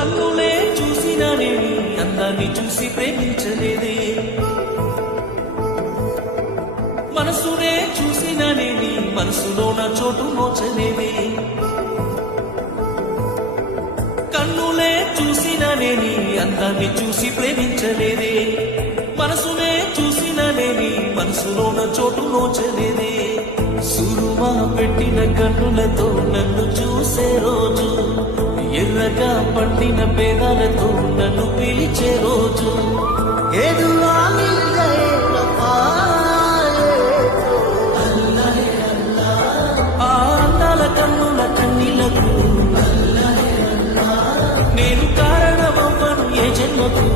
కన్నులే చూసినానేమి అందాన్ని చూసి ప్రేమించలేదే, మనసునే చూసినానేమి మనసులో నా చోటు నోచలేదే. కన్నులే చూసినానేమి అందాన్ని చూసి ప్రేమించలేదే, మనసునే చూసినానేమి మనసులో నా చోటు నోచలేదే. సురుమా పెట్టిన కన్నులతో నన్ను చూసే రోజు, ఎర్రగా పట్టిన పేదాలతో నన్ను పిలిచే రోజు, ఆ అందాల కన్నుల కన్నీలకు నేను కారణమవ్వను ఏ జన్మకు.